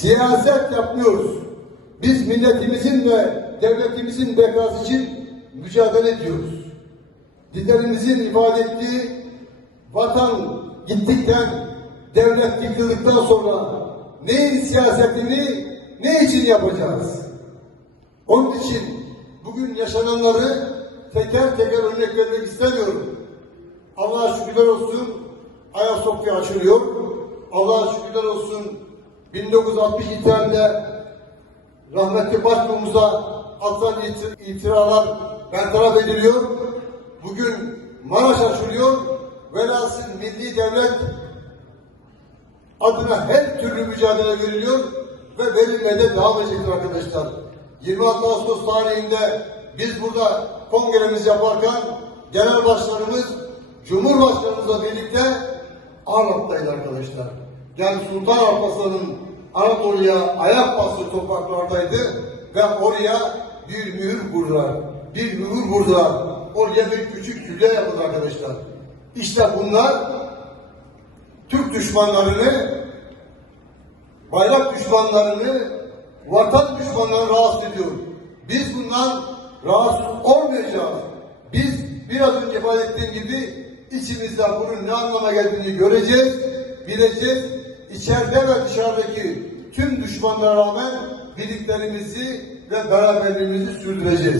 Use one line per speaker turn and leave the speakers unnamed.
siyaset yapmıyoruz. Biz milletimizin ve devletimizin bekası için mücadele ediyoruz. Liderimizin ifade ettiği vatan gittikten, devlet yıkıldıktan sonra neyin siyasetini ne için yapacağız? Onun için bugün yaşananları teker teker örnek vermek istemiyorum. Allah'a şükürler olsun Ayasofya açılıyor. Allah'a şükürler olsun 1960 itibariyle rahmetli başbuğumuza atılan itir- iftiralar bertaraf ediliyor. Bugün Maraş açılıyor. Velhasıl milli devlet adına her türlü mücadele veriliyor ve verilmeye de devam edecektir arkadaşlar. 26 Ağustos tarihinde biz burada kongremizi yaparken genel başkanımız Cumhurbaşkanımızla birlikte Arnavut'taydı arkadaşlar. Yani Sultan Alparslan'ın Anadolu'ya ayak bastığı topraklardaydı ve oraya bir mühür vurdular. Bir mühür vurdular. Oraya bir küçük külle yapıldı arkadaşlar. İşte bunlar Türk düşmanlarını, bayrak düşmanlarını, vatan düşmanlarını rahatsız ediyor. Biz bundan rahatsız olmayacağız. Biz biraz önce ifade ettiğim gibi içimizde bunun ne anlama geldiğini göreceğiz, bileceğiz. İçeride ve dışarıdaki tüm düşmanlara rağmen birliklerimizi ve beraberliğimizi sürdüreceğiz.